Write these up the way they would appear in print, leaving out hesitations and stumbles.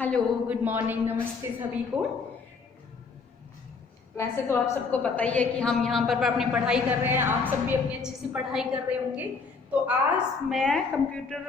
Hello, good morning, नमस्ते सभी को। वैसे तो आप सबको पता ही है कि हम यहाँ पर अपनी पढ़ाई कर रहे हैं। आप सब भी अपनी अच्छी सी पढ़ाई कर रहे होंगे। तो आज मैं कंप्यूटर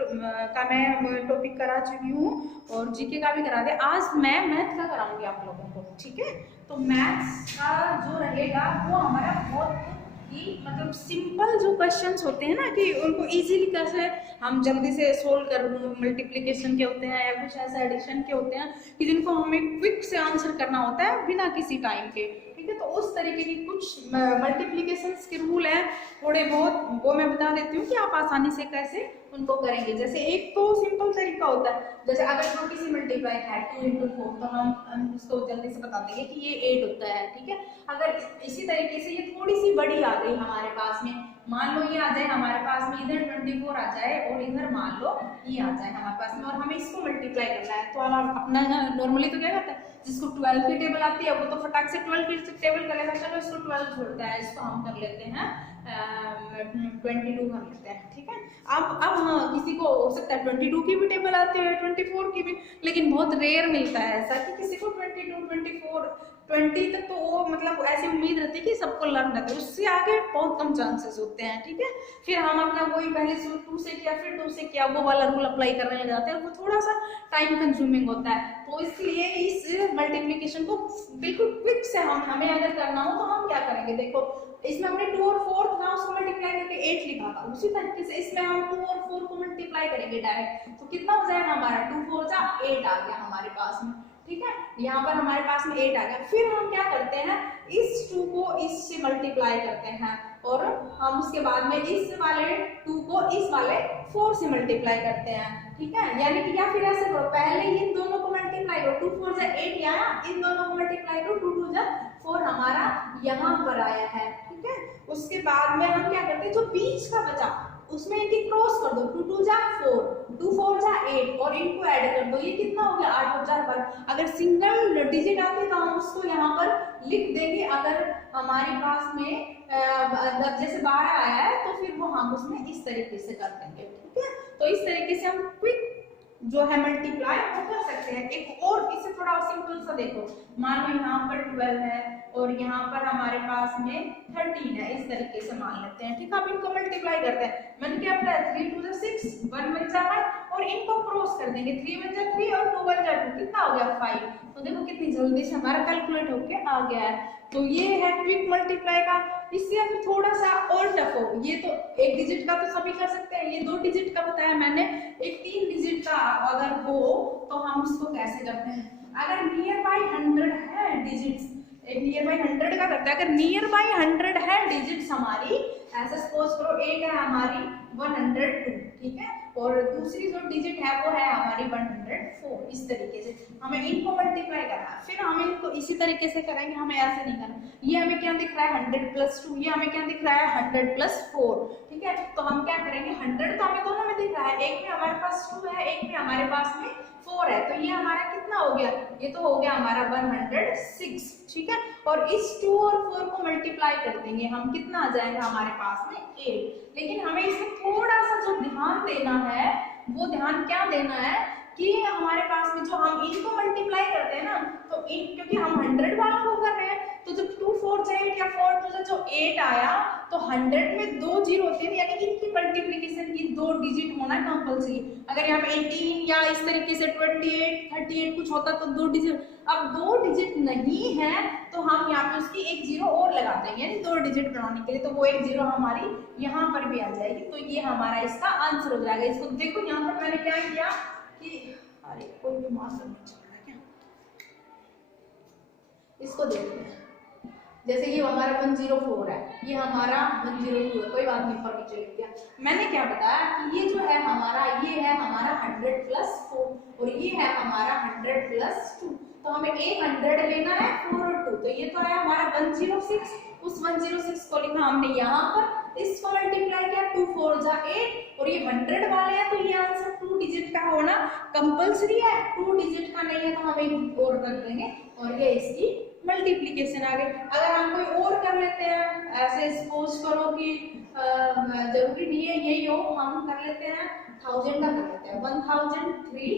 का मैं टॉपिक करा चुकी हूँ और जीके का भी करा दे। आज मैं मैथ का कराऊंगी आप लोगों को, ठीक है। तो मैथ्स का जो रहेगा वो हमारा बहुत ही मतलब सिंपल जो क्वेश्चंस होते हैं ना, कि उनको इजीली कैसे हम जल्दी से सोल्व कर, मल्टीप्लिकेशन के होते हैं या कुछ ऐसे एडिशन के होते हैं कि जिनको हमें क्विक से आंसर करना होता है बिना किसी टाइम के, ठीक है। तो उस तरीके की कुछ मल्टीप्लिकेशन के रूल हैं थोड़े बहुत, वो मैं बता देती हूँ कि आप आसानी से कैसे उनको करेंगे। जैसे एक तो सिंपल तरीका होता है, जैसे अगर छोटी सी मल्टीप्लाई है 2 into 4, तो हम उसको जल्दी से बता देंगे कि ये 8 होता है, ठीक है। अगर इसी तरीके से ये थोड़ी सी बड़ी आ गई हमारे पास में, मान लो ये आ जाए हमारे पास में, इधर 24 आ जाए और इधर मान लो ये आ जाए हमारे पास में, और हमें इसको मल्टीप्लाई करना है। तो हम अपना नॉर्मली तो क्या करते हैं, जिसको 12 की टेबल आती है वो तो फटाक से 12 की टेबल करेगा। चलो इसको 12 छोड़ता है, इसको हम कर लेते हैं 22 कर लेते हैं, ठीक है। अब हाँ, किसी को हो सकता है 22 की भी टेबल आती है, 24 की भी, लेकिन बहुत रेयर मिलता है ऐसा कि किसी को 22, 24, 20 तक तो वो मतलब ऐसी उम्मीद रहती है कि सबको लर्न रहता है, उससे आगे बहुत कम चांसेस होते हैं, ठीक है। फिर हम अपना वही पहले 2 से किया, फिर 2 से किया, वो वाला रूल अप्लाई करने लग जाते हैं, वो थोड़ा सा टाइम कंज्यूमिंग होता है। तो इसलिए इस मल्टीप्लिकेशन को बिल्कुल क्विक से हमें अगर करना हो तो हम क्या करेंगे, देखो इसमें हमने 2 और 4 था, उसको मल्टीप्लाई करके 8 लिखा था, उसी तरीके से इसमें हम 2 और 4 को मल्टीप्लाई करेंगे डायरेक्ट। तो कितना हो जाएगा हमारा 2 4 जा 8 आ गया हमारे पास में, ठीक है। यहाँ पर हमारे पास में 8 आ गया। फिर हम क्या करते हैं, इस 2 को इससे मल्टीप्लाई करते हैं और हम उसके बाद में इस वाले 2 को इस वाले 4 से मल्टीप्लाई करते हैं, ठीक है। यानी कि या फिर ऐसे करो, पहले इन दोनों को मल्टीप्लाई करो, 2 4 जा 8 आया, इन दोनों को मल्टीप्लाई करो, 2 2 जा 4 हमारा यहाँ पर आया है, ठीक है। उसके बाद में हम क्या करते हैं, जो बीच का बचा उसमें इनकी क्रॉस कर दो, 2 2 जा 4, 2 4 जा 8 और इनको ऐड कर दो, ये कितना हो गया 8 और 4 12। अगर सिंगल डिजिट आते तो हम उसको यहाँ पर लिख देंगे। अगर हमारे पास में जैसे 12 आया है तो फिर वो हम उसमें इस तरीके से कर देंगे, ठीक है। तो इस तरीके से हम क्विक जो है मल्टीप्लाई वो कर सकते हैं। एक और इससे थोड़ा सिंपल सा देखो, मान लो यहाँ पर 12 है और यहाँ पर हमारे पास में 13 है, इस तरीके से मान लेते हैं, ठीक है। अब इनको मल्टीप्लाई करते हैं, मैंने क्या बोला 3 2 6, 1 1 जा 1 और इनको क्रॉस कर देंगे, 3 1 जा 3 और 2 1 जा 2, कितना हो गया 5। तो देखो कितनी जल्दी से हमारा कैलकुलेट होके आ गया है। तो ये है क्विक मल्टीप्लाई का। इससे अब थोड़ा सा और टफ हो, ये तो एक डिजिट का तो सभी कर सकते हैं, ये 2 डिजिट का बताया मैंने, एक 3 डिजिट का अगर हो तो हम उसको कैसे करते हैं। अगर नियर बाई 100 है डिजिट्स, एक नियर बाई 100 का करते हैं, अगर नियर बाई 100 है डिजिट्स हमारी, ऐसा सपोज करो एक है हमारी 102, ठीक है, और दूसरी जो डिजिट है वो है हमारी 104, इस तरीके से हमें इनको मल्टीप्लाई करना है। फिर हमें इनको इसी तरीके से करेंगे, हमें ऐसे नहीं करना। ये हमें क्या दिख रहा है 100 + 2, ये हमें क्या दिख रहा है 100 + 4, ठीक है। तो हम क्या करेंगे, 100 तो हमें दोनों में दिख रहा है, एक में हमारे पास 2 है, एक में हमारे पास में 4 है, तो ये हमारा कितना हो गया, ये तो हो गया हमारा 106, ठीक है। और इस 2 और 4 को मल्टीप्लाई कर देंगे हम, कितना आ जाएगा हमारे पास में 8। लेकिन हमें इसमें थोड़ा सा जो ध्यान देना है, वो ध्यान क्या देना है कि हमारे पास में जो हम इनको मल्टीप्लाई करते हैं ना, तो इन क्योंकि हम 100 वाला को कर रहे हैं, तो जब 2 4 जा 8 या 4 2 जो 8 आया, तो 100 में 2 जीरो होते हैं, यानी इनकी मल्टीप्लिकेशन की 2 डिजिट होना कंपल्सरी। अगर यहाँ पे 18 या इस तरीके से 28 38 कुछ होता तो 2 डिजिट, अब 2 डिजिट नहीं है तो हम यहाँ पे उसकी एक जीरो और लगा देंगे, यानी 2 डिजिट बनाने के लिए, तो वो एक जीरो हमारी यहाँ पर भी आ जाएगी। तो ये हमारा इसका आंसर हो जाएगा। इसको देखो यहाँ पर मैंने क्या किया कि अरे कोई भी मार्क्स नहीं चल रहा है क्या, इसको देखते हैं। जैसे ये हमारा 104 है, ये हमारा 102 है, कोई बात नहीं, ऊपर नीचे लिख दिया। मैंने क्या बताया कि ये जो है हमारा, ये है हमारा 100 + 4 और ये है हमारा 100 + 2, तो हमें एक 100 लेना है, 4 और 2, तो ये तो आया हमारा 106। उस 106 को लिखा हमने यहाँ पर, इसको मल्टीप्लाई किया, 2 4 जा 8 और ये 100 वाले हैं, तो ये आंसर 2 डिजिट का होना कंपल्सरी है। 2 डिजिट का नहीं है तो हम एक और कर देंगे और ये इसकी मल्टीप्लिकेशन आ गई। अगर हम कोई और कर लेते हैं, ऐसे सपोज करो कि जरूरी नहीं है यही हो, हम कर लेते हैं 1000 का कर लेते हैं, 1003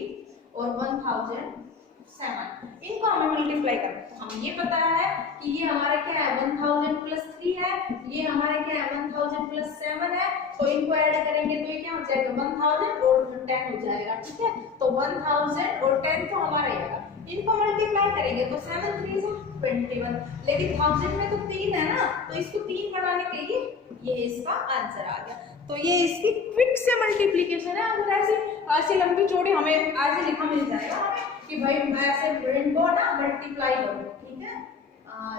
और 1004 7, इनको हमें मल्टीप्लाई करना है। हम ये पता है कि ये हमारा क्या है 1000 प्लस 3 है, ये हमारा क्या है 1000 प्लस 7 है, तो इनको ऐड करेंगे तो ये क्या हो जाएगा 1000 और 10 हो जाएगा, ठीक है। तो 1000 और 10 तो हमारा ही आएगा, इनको मल्टीप्लाई करेंगे तो 7 3 से 21, लेकिन 1000 में तो 3 है ना, तो इसको 3 बनाने के लिए ये इसका आंसर आ गया। तो ये इसकी क्विक से मल्टीप्लिकेशन है। अगर ऐसे ऐसी लंबी चौड़ी हमें ऐसे लिखा मिल जाएगा हमें कि भाई ऐसे इनको ना मल्टीप्लाई करो, ठीक है।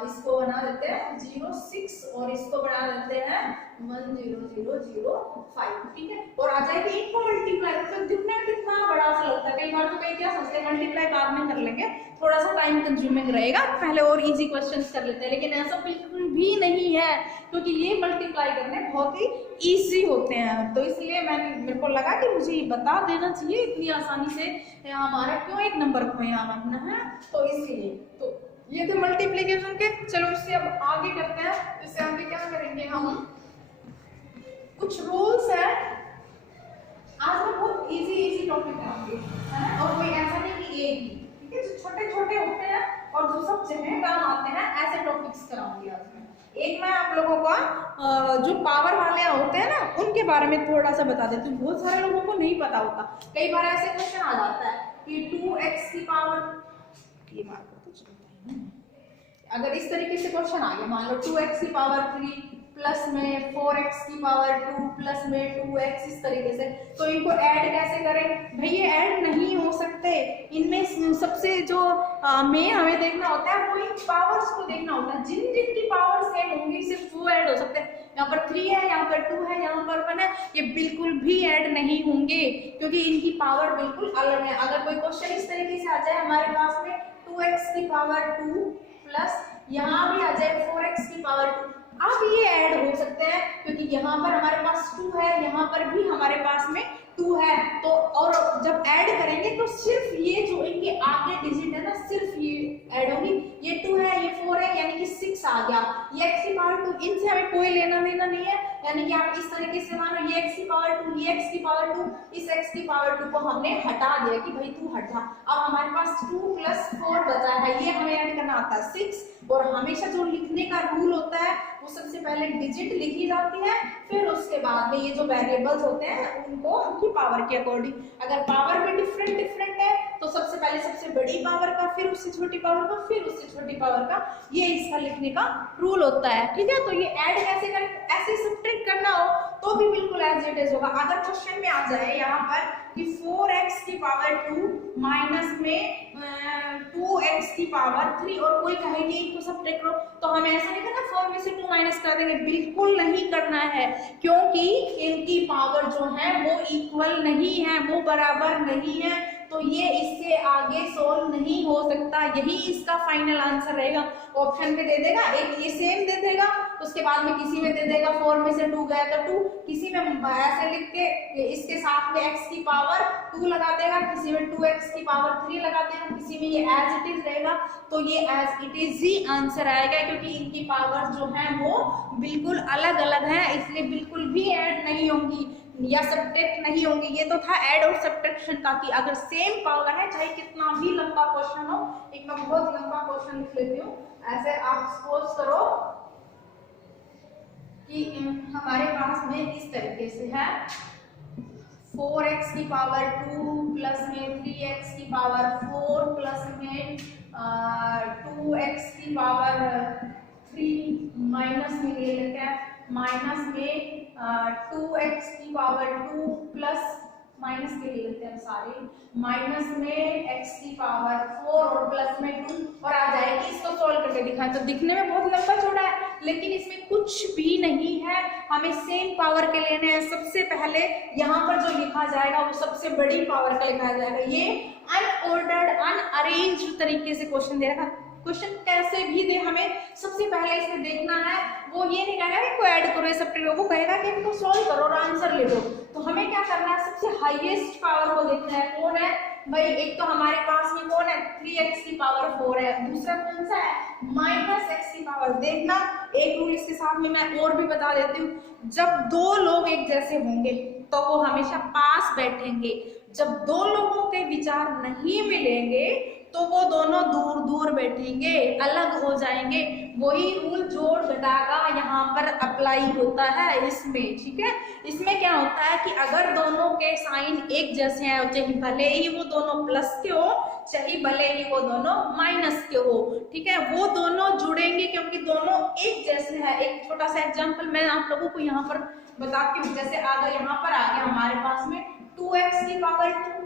इसको बना देते हैं 06 और इसको बना देते हैं 10005, ठीक है। और आ जाएगी इनको मल्टीप्लाई, तो दिखने में कितना बड़ा सा लगता है। कई बार तो कई क्या सोचते हैं मल्टीप्लाई बाद में कर लेंगे, थोड़ा सा टाइम कंज्यूमिंग रहेगा, पहले और इजी क्वेश्चंस कर लेते हैं, लेकिन ऐसा बिल्कुल भी नहीं है, क्योंकि ये मल्टीप्लाई करने बहुत ही इजी होते हैं। तो इसलिए मेरे को लगा कि मुझे बता देना चाहिए, इतनी आसानी से हमारा क्यों एक नंबर को यहाँ रखना है, तो इसलिए तो ये थे मल्टीप्लिकेशन के। चलो इससे अब आगे करते हैं। इससे आगे क्या करेंगे हम, कुछ रूल्स है। आज मैं बहुत इजी टॉपिक कराऊंगी, है ना, और कोई ऐसा नहीं कि एक ही, ठीक है। जो छोटे छोटे होते हैं और जो सब जगह काम आते हैं ऐसे टॉपिक्स कराऊंगी आज मैं। एक मैं आप लोगों का जो पावर वाले होते हैं ना उनके बारे में थोड़ा सा बता देती हूँ। बहुत सारे लोगों को नहीं पता होता, कई बार ऐसे क्वेश्चन आ जाता है कि 2x की पावर, ये मार्क तो चलता है ना, अगर इस तरीके से क्वेश्चन आ गया, मान लो 2x की पावर 3 प्लस में 4x की पावर 2 प्लस में 2x, इस तरीके से, तो इनको ऐड कैसे करें भाई, ये ऐड नहीं हो सकते। इनमें सबसे जो मेन हमें देखना होता है वो इन पावर्स को देखना होता है, जिन जिन की पावर सेम होंगी सिर्फ वो ऐड हो सकते हैं। यहाँ पर 3 है, यहाँ पर 2 है, यहाँ पर 1 है, ये बिल्कुल भी ऐड नहीं होंगे क्योंकि इनकी पावर बिल्कुल अलग है। अगर कोई क्वेश्चन इस तरीके से आ जाए हमारे पास में 2x की पावर 2 प्लस यहाँ भी आ जाए 4x की पावर 2, अब ये ऐड हो सकते हैं क्योंकि यहाँ पर हमारे पास 2 है, यहाँ पर भी हमारे पास में 2 है, तो और जब ऐड करेंगे तो सिर्फ ये जो इनके आगे डिजिट है ना सिर्फ ये ऐड होगी। ये 2 है, ये 4 है, यानी कि 6 आ गया। ये x की पावर 2, इनसे हमें कोई लेना देना नहीं है, यानी कि आप इस तरीके से मानो ये x की पावर 2, ये x की पावर 2, इस x की पावर 2 को हमने हटा दिया कि भाई तू हट जा। अब हमारे पास 2 प्लस 4 बचा है, ये हमें ऐड करना आता है 6। और हमेशा जो लिखने का रूल होता है वो सबसे पहले डिजिट लिखी जाती है, फिर उसके बाद में ये जो वेरिएबल्स होते हैं उनको उनकी पावर के अकॉर्डिंग, अगर पावर भी डिफरेंट है तो सबसे पहले सबसे बड़ी पावर का, फिर उससे छोटी पावर का, फिर उससे छोटी पावर का, ये इसका लिखने का रूल होता है, ठीक है। तो ये ऐड कैसे करें, ऐसे सब्ट्रैक्ट करना हो तो भी बिल्कुल एज इट इज होगा। अगर क्वेश्चन में आ जाए यहाँ पर कि 4x की पावर 2 माइनस में 2x की पावर 3 और कोई कहे कि इनको सब्ट्रैक्ट करो, तो हमें ऐसा नहीं करना 4 में से 2 माइनस कर देंगे, बिल्कुल नहीं करना है, क्योंकि इनकी पावर जो है वो इक्वल नहीं है, वो बराबर नहीं है, तो ये इससे आगे सोल्व नहीं हो सकता। यही इसका फाइनल आंसर रहेगा। ऑप्शन में दे देगा, एक ये सेम दे देगा, उसके बाद में किसी में दे देगा 4 में से 2 गया तो 2, किसी में ऐसे लिख के इसके साथ में x की पावर 2 लगा देगा, किसी में 2x की पावर 3 लगा देगा, किसी में ये एज इट इज रहेगा, तो ये एज इट इज ही आंसर आएगा, क्योंकि इनकी पावर जो है वो बिल्कुल अलग अलग है, इसलिए बिल्कुल भी ऐड नहीं होंगी या सब्ट्रैक्ट नहीं होंगे। ये तो था ऐड और सब्ट्रैक्शन का कि अगर सेम पावर है चाहे कितना भी लंबा क्वेश्चन हो। एक मैं बहुत लंबा क्वेश्चन लिख लेती हूँ। ऐसे आप सपोज करो कि हमारे पास में इस तरीके से है 4x की पावर 2 प्लस में 3x की पावर 4 प्लस में 2x की पावर 3 माइनस में ले लेते हैं, माइनस में 2x की पावर 2 प्लस माइनस के ले लेते हैं सारे, माइनस में x की पावर 4 और प्लस में 2 और आ जाएगी। इसको सोल्व करके दिखाएं तो दिखने में बहुत लंबा चौड़ा है, लेकिन इसमें कुछ भी नहीं है, हमें सेम पावर के लेने हैं। सबसे पहले यहाँ पर जो लिखा जाएगा वो सबसे बड़ी पावर का लिखा जाएगा। ये अनऑर्डर्ड अनअरेंज्ड तरीके से क्वेश्चन दे रखा है, क्वेश्चन कैसे भी दे हमें सबसे पहले इसमें देखना है, वो ये नहीं कहेगा इनको ऐड करो सब, वो कहेगा कि इनको सॉल्व करो और आंसर ले लो। तो हमें क्या करना है, सबसे हाईएस्ट पावर को देखना है, कौन है भाई। एक तो हमारे पास में कौन है 3x की पावर 4 है, दूसरा कौन सा है -x की पावर। देखना एक रूल इसके साथ में मैं और भी बता देती हूँ, जब दो लोग एक जैसे होंगे तो वो हमेशा पास बैठेंगे, जब दो लोगों के विचार नहीं मिलेंगे तो वो दोनों दूर दूर बैठेंगे, अलग हो जाएंगे। वही रूल जोड़ घटा का यहाँ पर अप्लाई होता है इसमें, ठीक है। इसमें क्या होता है कि अगर दोनों के साइन एक जैसे हैं, चाहे भले ही वो दोनों प्लस के हो, चाहे भले ही वो दोनों माइनस के हो, ठीक है, वो दोनों जुड़ेंगे क्योंकि दोनों एक जैसे हैं। एक छोटा सा एग्जाम्पल मैं आप लोगों को यहाँ पर बताती हूँ। जैसे अगर यहाँ पर आ गया हमारे पास में 2x की पावर 2,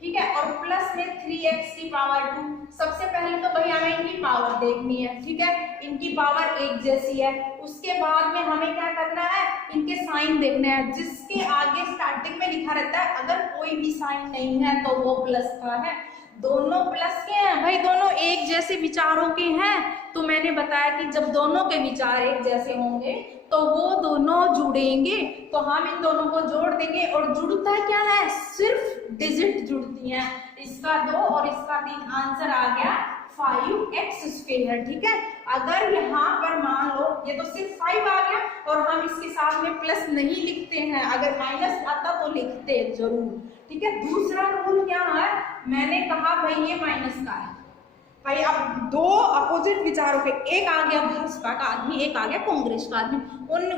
ठीक है, और प्लस में 3x की पावर 2। सबसे पहले तो भाई हमें इनकी पावर देखनी है, ठीक है, इनकी पावर एक जैसी है। उसके बाद में हमें क्या करना है, इनके साइन देखने हैं। जिसके आगे स्टार्टिंग में लिखा रहता है अगर कोई भी साइन नहीं है तो वो प्लस का है। दोनों प्लस के हैं भाई, दोनों एक जैसे विचारों के हैं। तो मैंने बताया कि जब दोनों के विचार एक जैसे होंगे तो वो दोनों जुड़ेंगे। तो हम इन दोनों को जोड़ देंगे और जुड़ता क्या है, सिर्फ डिजिट जुड़ती हैं। इसका 2 और इसका 3, आंसर आ गया 5x², ठीक है। अगर यहाँ पर मान लो ये तो सिर्फ 5 आ गया और हम इसके साथ में प्लस नहीं लिखते हैं, अगर माइनस आता तो लिखते जरूर, ठीक है। दूसरा रूल क्या है, मैंने कहा भाई ये माइनस का है भाई। अब दो अपोजिट विचारों के, एक आ गया भाजपा का आदमी, एक आ गया कांग्रेस का आदमी,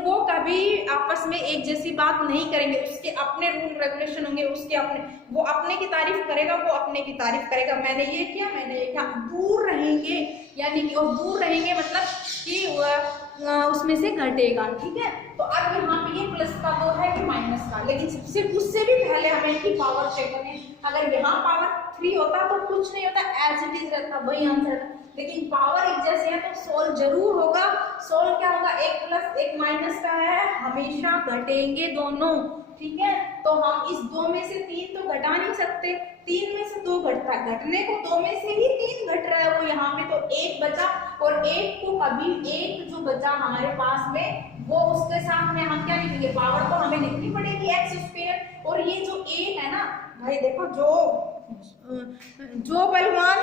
वो कभी आपस में एक जैसी बात नहीं करेंगे। उसके अपने रूल रेगुलेशन होंगे, उसके अपने, वो अपने की तारीफ करेगा, वो अपने की तारीफ करेगा, मैंने ये किया, मैंने ये किया। दूर रहेंगे, यानी कि और दूर रहेंगे मतलब कि उसमें से घटेगा, ठीक है। तो अब यहाँ पे ये प्लस का 2 है, ये माइनस का, लेकिन सबसे उससे भी पहले हमें इनकी पावर चेक करनी है। अगर यहाँ पावर 3 होता तो कुछ नहीं होता, एज इट इज रहता, वही आंसर। लेकिन पावर एक जैसे है तो सोल्व जरूर होगा। सोल्व क्या होगा, एक प्लस एक माइनस का है, हमेशा घटेंगे दोनों, ठीक है। तो हम इस 2 में से 3 तो घटा नहीं सकते, 3 में से 2 घटता, घटने को 2 में से ही 3 घट रहा है, वो यहाँ पे तो 1 बचा। और 1 को कभी 1 जो बचा हमारे पास में, वो उसके साथ में हम क्या लिखेंगे, पावर तो हमें लिखनी पड़ेगी x²। और ये जो 1 है ना भाई, देखो जो पहलवान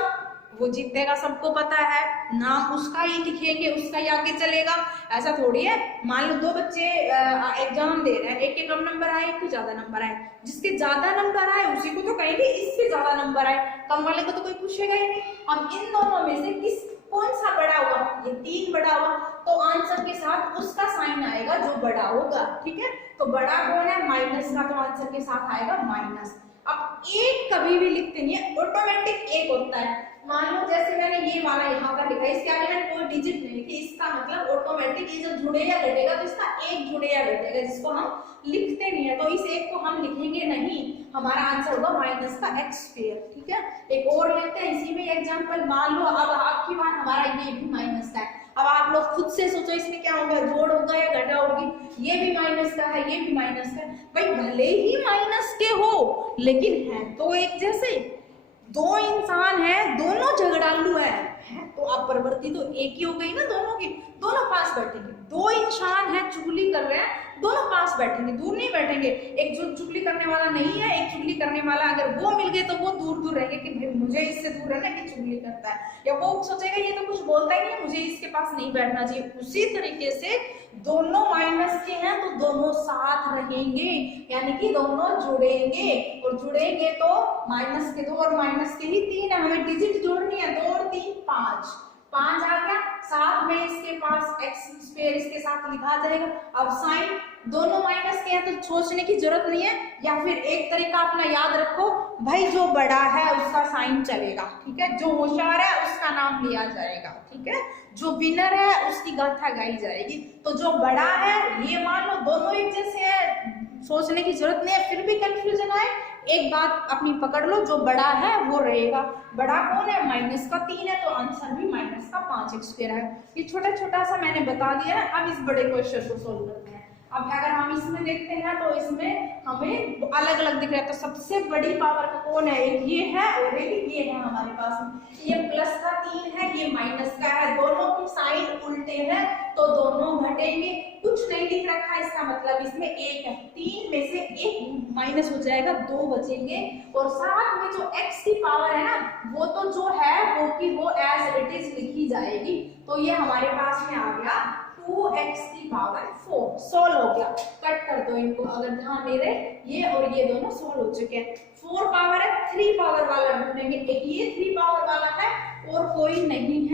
वो जीतेगा, सबको पता है, नाम उसका ही लिखेंगे, उसका ही आगे चलेगा। ऐसा थोड़ी है, मान लो 2 बच्चे एग्जाम दे रहे हैं, एक के कम नंबर आए, एक के ज्यादा नंबर आए, जिसके ज्यादा नंबर आए उसी को तो कहेंगे इससे ज्यादा नंबर आए, कम वाले को तो कोई पूछेगा ही नहीं। अब इन दोनों में से कौन सा बड़ा हुआ, ये 3 बड़ा हुआ, तो आंसर के साथ उसका साइन आएगा जो बड़ा होगा, ठीक है। तो बड़ा कौन है, माइनस का, तो आंसर के साथ आएगा माइनस। अब 1 कभी भी लिखते नहीं है, ऑटोमेटिक 1 होता है। मान लो जैसे मैंने ये वाला यहाँ पर लिखा, इसके आगे मैंने कोई डिजिट नहीं लिखी, इसका मतलब ऑटोमेटिक ये जब जुड़े या घटेगा तो इसका 1 जुड़े या घटेगा, जिसको हम लिखते नहीं है। तो इस 1 को हम लिखेंगे नहीं, हमारा आंसर होगा माइनस का x², ठीक है। एक और लेते हैं इसी में एग्जांपल। मान लो अब आपकी बार हमारा ये भी माइनस का है। अब आप लोग खुद से सोचो इसमें क्या होगा, जोड़ होगा या घटा होगी। ये भी माइनस का है, ये भी माइनस का है। भाई भले ही माइनस के हो लेकिन है तो एक जैसे, 2 इंसान हैं, दोनों झगड़ालू है, तो आप प्रवृत्ति तो एक ही हो गई ना दोनों की, दोनों पास बैठेंगे। 2 इंसान हैं, चुगली कर रहे हैं, दोनों पास बैठेंगे, दूर नहीं बैठेंगे। एक जो चुगली करने वाला नहीं है, एक चुगली करने वाला, अगर वो मिल गए तो वो दूर दूर रहेंगे कि भाई मुझे इससे दूर रहना, कि चुगली करता है, या वो सोचेगा ये तो कुछ बोलता ही नहीं, मुझे इसके पास नहीं बैठना चाहिए। उसी तरीके से दोनों माइनस के हैं तो दोनों साथ रहेंगे, यानी कि दोनों जुड़ेंगे, और जुड़ेंगे तो माइनस के 2 और माइनस के ही 3 है, हमें डिजिट जोड़नी है, 2 और 3 5 आ गया। साथ में इसके पास x² इसके साथ लिखा जाएगा। अब साइन दोनों माइनस के हैं तो सोचने की जरूरत नहीं है, या फिर एक तरीका अपना याद रखो भाई, जो बड़ा है उसका साइन चलेगा, ठीक है। जो होशियार है उसका नाम लिया जाएगा, ठीक है। जो विनर है उसकी गाथा गाई जाएगी। तो जो बड़ा है, ये मान लो दोनों एक जैसे हैं, सोचने की जरूरत नहीं है। फिर भी कंफ्यूजन आए, एक बात अपनी पकड़ लो, जो बड़ा है वो रहेगा। बड़ा कौन है, माइनस का 3 है, तो आंसर भी माइनस का 5x² है। ये छोटा छोटा सा मैंने बता दिया है। अब इस बड़े क्वेश्चन को सोल्व करते हैं। अब अगर हम इसमें देखते हैं तो इसमें हमें अलग अलग दिख रहा है। तो सबसे बड़ी पावर का कौन है, एक ये है और एक ये है हमारे पास। ये प्लस का 3 है, ये माइनस का है, दोनों के साइन उल्टे हैं तो दोनों घटेंगे। कुछ नहीं लिख रखा है, इसका मतलब इसमें 1 है, 3 में से 1 माइनस हो जाएगा, 2 बचेंगे। और साथ में जो x की पावर है ना, वो तो जो है वो की वो एज इट इज लिखी जाएगी। तो ये हमारे पास में आ गया 2x की पावर 4 सोल्व हो गया। कट कर दो इनको, अगर ध्यान दे रहे, ये और ये दोनों सोल्व हो चुके हैं। 4 पावर है, 3 पावर वाला ढूंढेंगे। एक ये 3 पावर वाला है और कोई नहीं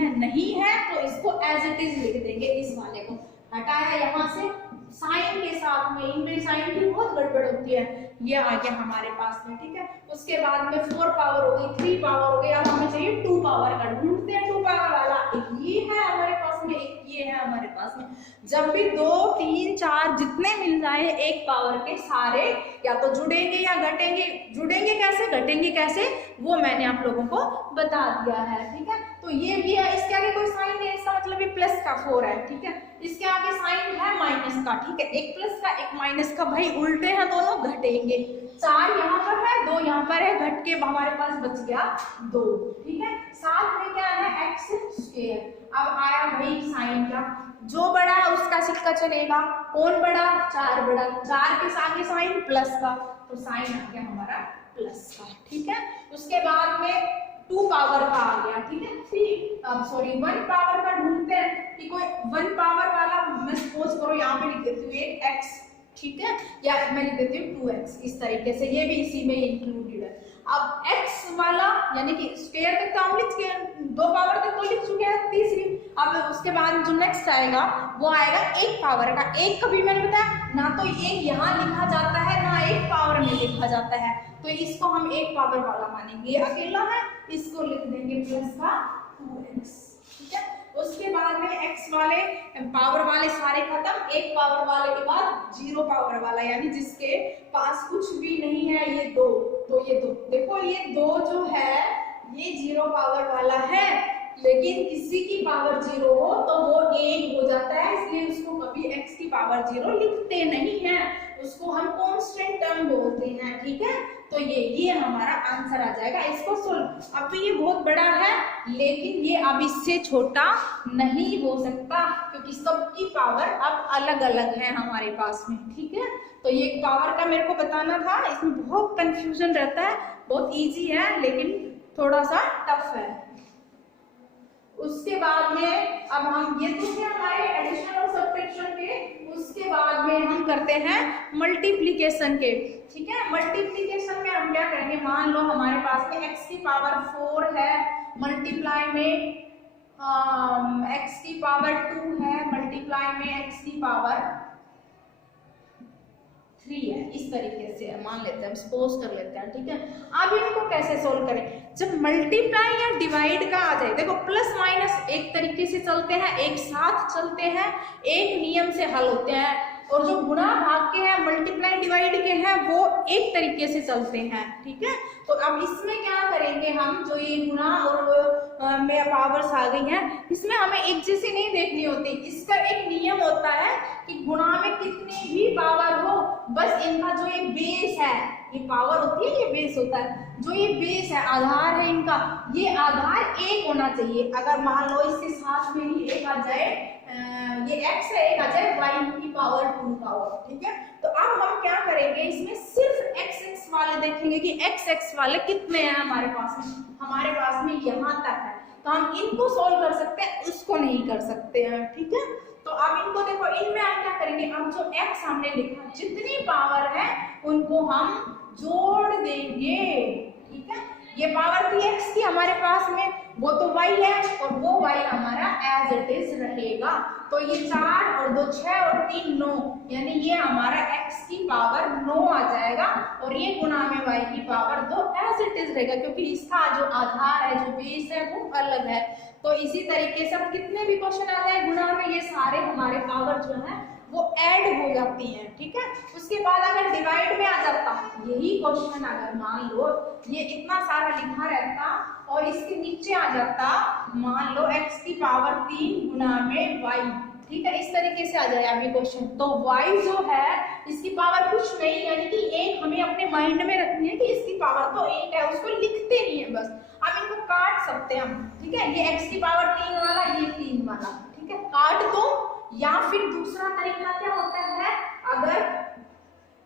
है तो इसको एज इट इज लिख देंगे। इस वाले को हटाया यहाँ से साइन के साथ में, इनमें साइन की बहुत गड़बड़ होती है, ये आ गया हमारे पास में, ठीक है। उसके बाद में 4 पावर हो गई, 3 पावर हो गई, अब हमें चाहिए 2 पावर का। ढूंढते हैं 2 पावर वाला। एक ये है हमारे पास में, एक ये है हमारे पास में। जब भी 2 3 4 जितने मिल जाए एक पावर के, सारे या तो जुड़ेंगे या घटेंगे। जुड़ेंगे कैसे, घटेंगे कैसे, वो मैंने आप लोगों को बता दिया है, ठीक है। तो ये भी है, इसके आगे कोई साइन नहीं, इसका मतलब ये प्लस का 4 है, ठीक है। इसके आगे साइन है माइनस का, ठीक है। एक प्लस का एक माइनस का, भाई उल्टे हैं दोनों, घटेंगे। 4 यहाँ पर है, 2 यहाँ पर है, घट के हमारे पास बच गया 2, ठीक है। साथ में क्या है, एक्स स्क्वायर। अब आया भाई साइन का, जो बड़ा है उसका सिक्का चलेगा। कौन बड़ा, 4 बड़ा, 4 के साथ साइन प्लस का, तो साइन आ गया हमारा प्लस का, ठीक है। उसके बाद में 2 पावर का आ गया, ठीक है। 1 पावर का ढूंढते हैं कि कोई 1 पावर वाला, मैं सपोज करो यहाँ पे लिख देती हूँ एक x, ठीक है, या मैं लिख देती हूँ 2x, इस तरीके से, ये भी इसी में इंक्लूडेड है। अब x वाला यानी कि स्क्वायर तक तो हम लिख चुके हैं, 2 पावर तक तो लिख चुके हैं, तीसरी। अब उसके बाद जो नेक्स्ट आएगा वो आएगा 1 पावर का। एक कभी मैंने बताया ना, तो एक यहाँ लिखा जाता है ना 1 पावर में लिखा जाता है, तो इसको हम 1 पावर वाला मानेंगे। ये अकेला है, इसको लिख देंगे प्लस का 2x, ठीक है। उसके बाद में x वाले पावर वाले सारे खत्म, 1 पावर वाले के बाद 0 पावर वाला, यानी जिसके पास कुछ भी नहीं है, ये 2, तो ये 2, देखो ये 2 जो है ये 0 पावर वाला है, लेकिन किसी की पावर 0 हो तो वो 1 हो जाता है, इसलिए उसको कभी x की पावर 0 लिखते नहीं है, उसको हम कांस्टेंट टर्म बोलते हैं, ठीक है। तो ये हमारा आंसर आ जाएगा। इसको सोल्व, अब ये बहुत बड़ा है लेकिन ये अब इससे छोटा नहीं हो सकता, क्योंकि सबकी पावर अब अलग अलग है हमारे पास में, ठीक है। तो ये पावर का मेरे को बताना था, इसमें बहुत कंफ्यूजन रहता है, बहुत इजी है लेकिन थोड़ा सा टफ है। उसके बाद में अब हम ये तो थे हमारे एडिशन और सब्ट्रैक्शन के, उसके बाद में हम करते हैं मल्टीप्लिकेशन के, ठीक है। मल्टीप्लिकेशन में हम क्या करेंगे, मान लो हमारे पास में x की पावर 4 है, मल्टीप्लाई में x की पावर 2 है, मल्टीप्लाई में x की पावर 3 है, इस तरीके से मान लेते हैं, सपोज कर लेते हैं, ठीक है। अब इनको कैसे सोल्व करें, जब मल्टीप्लाई या डिवाइड का आ जाए, देखो प्लस माइनस एक तरीके से चलते हैं, एक साथ चलते हैं, एक नियम से हल होते हैं, और जो गुणा भाग के हैं, मल्टीप्लाई डिवाइड के हैं, वो एक तरीके से चलते हैं, ठीक है। तो अब इसमें क्या करेंगे हम, जो ये गुणा और में पावर्स आ गई हैं, इसमें हमें एक जैसी नहीं देखनी होती, इसका एक नियम होता है कि गुणा में कितनी भी पावर हो, बस इनका जो ये बेस है, ये पावर होती है, ये बेस होता है, जो ये बेस है, आधार है इनका, ये आधार 1 होना चाहिए। अगर मान लो इसके साथ में ही एक आ जाए, ये x है, एक आ जाए y की पावर 2 पावर, ठीक है। तो अब हम क्या करेंगे, इसमें सिर्फ x वाले देखेंगे कि x वाले कितने हैं हमारे पास में, हमारे पास में यहाँ तक है, तो हम इनको सोल्व कर सकते हैं, उसको नहीं कर सकते हैं, ठीक है। तो अब इनको देखो, इनमें हम क्या करेंगे, अब जो x हमने लिखा, जितनी पावर है उनको हम जोड़ देंगे, ठीक है। ये पावर थी x की हमारे पास में, वो तो y है और वो y हमारा एज इट इज रहेगा, तो ये 4 और 2 6 और 3 9, यानी ये हमारा x की पावर 9 आ जाएगा, और ये गुणा में y की पावर 2 एज इट इज रहेगा, क्योंकि इसका जो आधार है, जो बेस है, वो अलग है। तो इसी तरीके से अब कितने भी क्वेश्चन आ जाए गुणा में, ये सारे हमारे पावर जो है वो ऐड हो जाती हैं, ठीक है। उसके बाद अगर डिवाइड में आ जाता, यही क्वेश्चन अगर मान लो ये इतना सारा लिखा रहता और इसके नीचे आ जाता, मान लो x की पावर 3 गुणा में y, ठीक है, इस तरीके से आ जाए अभी क्वेश्चन, तो y जो है इसकी पावर कुछ नहीं, यानी कि 1 हमें अपने माइंड में रखनी है कि इसकी पावर तो 1 है, उसको लिखते नहीं है बस, अब इनको काट सकते हैं हम, ठीक है। ये x की पावर 3 वाला, ये 3 वाला, ठीक है, काट दो। या फिर दूसरा तरीका क्या होता है, अगर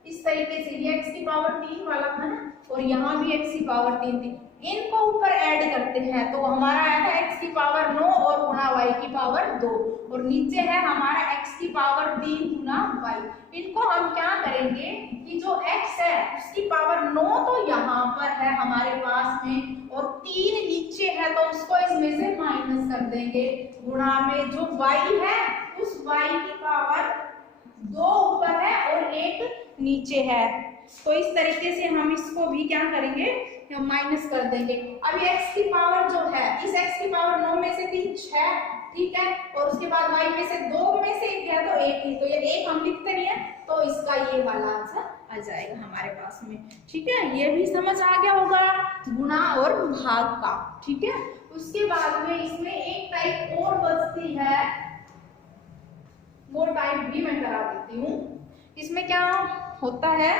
इस तरीके से ये x की पावर 3 वाला था ना, और यहाँ भी x की पावर 3 थी, इनको ऊपर ऐड करते हैं तो हमारा आया था x की पावर 9 और गुणा y की पावर 2, और नीचे है हमारा x की पावर 3 गुणा y। इनको हम क्या करेंगे कि जो x है उसकी पावर 9 तो यहाँ पर है हमारे पास में, और 3 नीचे है तो उसको इसमें से माइनस कर देंगे, गुणा में जो y है उस y की पावर 2 ऊपर है और 1 नीचे है। तो इस तरीके से हम इसको भी क्या करेंगे, माइनस कर देंगे। अब ये x की पावर जो है, इस x की पावर 9 में से 3 6, ठीक है, और उसके बाद y में से 2 में से 1 है तो 1 ही, तो ये 1 हम लिखते नहीं है, तो इसका ये वाला आंसर आ जाएगा हमारे पास में। ठीक है, ये भी समझ आ गया होगा गुणा और भाग का। ठीक है, उसके बाद में इसमें एक टाइप और बचती है, वो टाइप भी मैं करा देती हूँ। इसमें क्या होता है,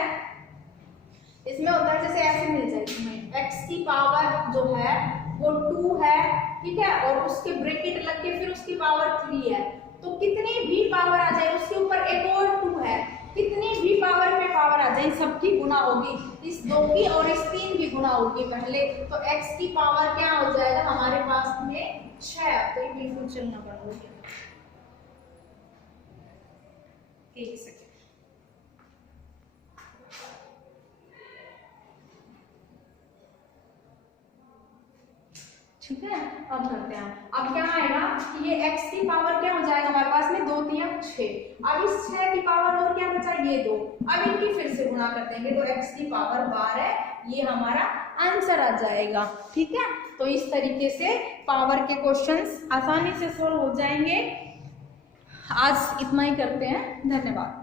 इसमें होता है जैसे ऐसे मिल जाएगी हमें x की पावर जो है वो 2 है, ठीक है, और उसके ब्रैकेट लग के फिर उसकी पावर 3 है, तो कितनी भी पावर आ जाए उसके ऊपर एक और 2 है, कितनी भी पावर पे पावर आ जाए सबकी गुणा होगी, इस 2 की और इस 3 की गुणा होगी पहले, तो x की पावर क्या हो जाएगा हमारे पास में 6। तो ये बिल्कुल चलना पड़ेगा, एक सेकेंड। ठीक है, अब करते हैं। अब क्या आएगा कि ये x की पावर क्या हो जाएगा हमारे पास में 2 3 6। अब इस 6 की पावर और क्या बचा, ये 2, अब इनकी फिर से गुणा कर देंगे तो x की पावर 12, ये हमारा आंसर आ जाएगा। ठीक है, तो इस तरीके से पावर के क्वेश्चंस आसानी से सॉल्व हो जाएंगे। आज इतना ही करते हैं, धन्यवाद।